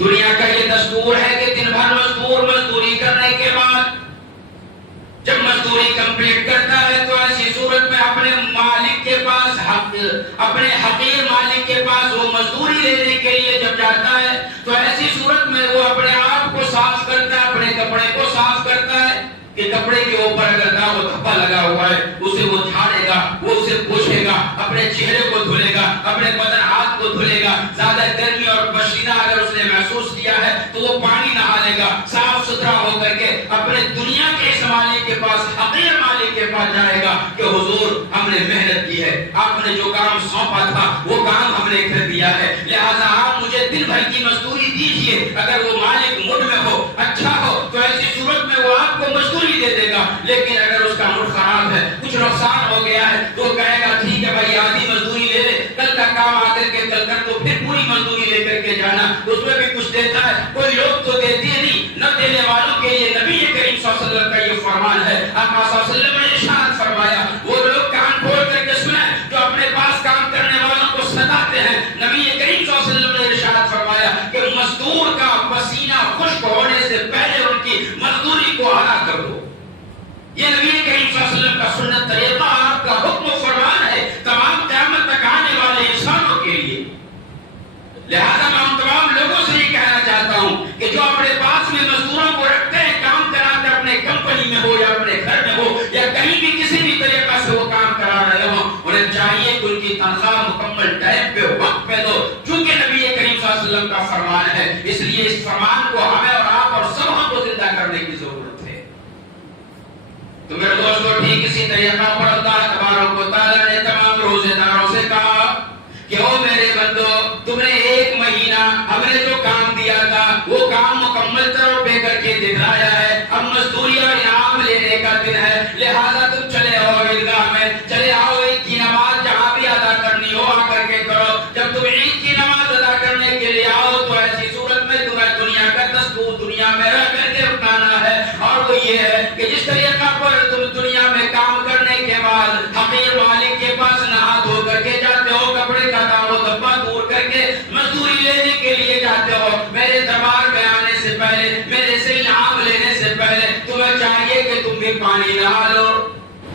دنیا کا یہ دستور ہے کہ دن بھر مزدوری کرنے کے بعد جب مزدوری کمپلیٹ کرتا ہے تو ایسی صورت میں اپنے مالک کے پاس اپنے حقیر مالک کے پاس وہ مزدوری لینے کے لیے جب جاتا ہے تو ایسی صورت میں وہ اپنے آپ کو صاف کرتا ہے، اپنے کپڑے کو صاف کرتا ہے کہ کپڑے کے اوپر اگر داغ و دھبا لگا ہوا ہے اسے وہ جھاڑے گا، وہ اسے پوچھے گا، اپنے چہرے کو دھلے گا، اپنے بدن ہاتھ کو دھلے گا، زیادہ گرمی اور پسینہ اگر اس نے محسوس کیا ہے تو وہ پانی نہا لے گا، صاف ستھرا ہو کر کے اپنے دنیا کے اس مالک کے پاس، حقیر مالک کے پاس جائے گا کہ حضور ہم نے محنت کی ہے، آپ نے جو کام سونپا تھا وہ کام ہم نے کر دیا ہے، لہذا آپ مجھے دن بھر کی مزدوری دیجیے۔ اگر وہ مالک مڈ میں ہو، اچھا ہو، تو ایسی صورت میں وہ آپ کو مزدوری دے دے گا، لیکن اگر اس کا موڈ خراب ہے، کچھ نقصان ہو گیا ہے تو کہے گا ٹھیک ہے بھائی آدھی مزدوری لے لے، کل کا کام آ کر کے کل کر تو پھر پوری مزدوری لے کر کے جانا، اس میں بھی کچھ دیتا ہے، کوئی لوگ تو دیتے نہیں، نہ دینے والوں کے لیے نبی کریم صلی اللہ علیہ وسلم کا یہ فرمان ہے۔ آقا صلی اللہ علیہ وسلم نے ارشاد فرمایا وہ لوگ کان کھول کر کے سنیں جو اپنے پاس کام کرنے والوں کو ستاتے ہیں، نبی کریم صلی اللہ علیہ وسلم نے ارشاد فرمایا کہ مزدور کا پسینہ خشک ہونے سے پہلے ان کی مزدوری کو ادا کر دو۔ یہ نبی کریم صلی اللہ علیہ وسلم کا سنت طریقہ، آپ کا حکم و فرمان ہے تمام قیامت تک آنے والے انسانوں کے لیے۔ لہذا میں ان تمام لوگوں سے یہ کہنا چاہتا ہوں کہ جو اپنے پاس میں مزدوروں کو رکھتے ہیں، کام کراتے اپنے کمپنی میں ہو یا اپنے گھر میں ہو یا کہیں بھی کسی بھی طریقہ سے وہ کام کرا رہے ہوں، انہیں چاہیے کہ ان کی تنخواہ مکمل ٹائم پہ وقت پہ دو، چونکہ نبی کریم صلی اللہ علیہ وسلم کا فرمان ہے۔ اس لیے اس فرمان کو ہمیں اور آپ اور سب ہم کو زندہ کرنے کی ضرورت ہے۔ تو میرے دوستو ٹھیک اسی طریقہ پر اللہ تبارک و تعالیٰ نے تمام روزے داروں سے کہا کہ او میرے بندو، تم نے ایک مہینہ ہم نے جو کام دیا تھا وہ کام مکمل طور پہ کر کے دکھایا ہے، اب مزدوری اور انعام لینے کا دن ہے، لہذا تم چلے آؤ عیدگاہ میں، چلے آؤ عید کی نماز جہاں بھی ادا کرنی ہو آ کر کے کرو۔ جب تم عید کی نماز ادا کرنے کے لیے آؤ تو ایسی صورت میں تمہیں دنیا کا دستور دنیا میں رہ کر کے اپنانا ہے، اور وہ یہ ہے کہ جس طریقہ پر تم دنیا میں کام کرنے کے بعد حقیر مالک کے پاس نہا دھو کر کے جاتے ہو، کپڑے کا داغ و دھبا دور کر کے مزدوری لینے کے لیے جاتے ہو، میرے دربار میں آنے سے پہلے، میرے سے انعام لینے سے پہلے تمہیں چاہیے کہ تم بھی پانی نہا لو،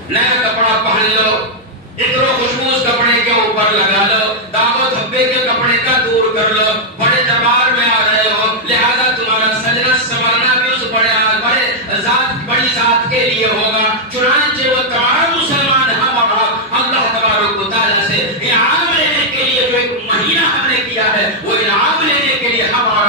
نیا کپڑا پہن لو، عطر و خوشبو اس کپڑے کے اوپر لگا لو، داغ و دھبے کے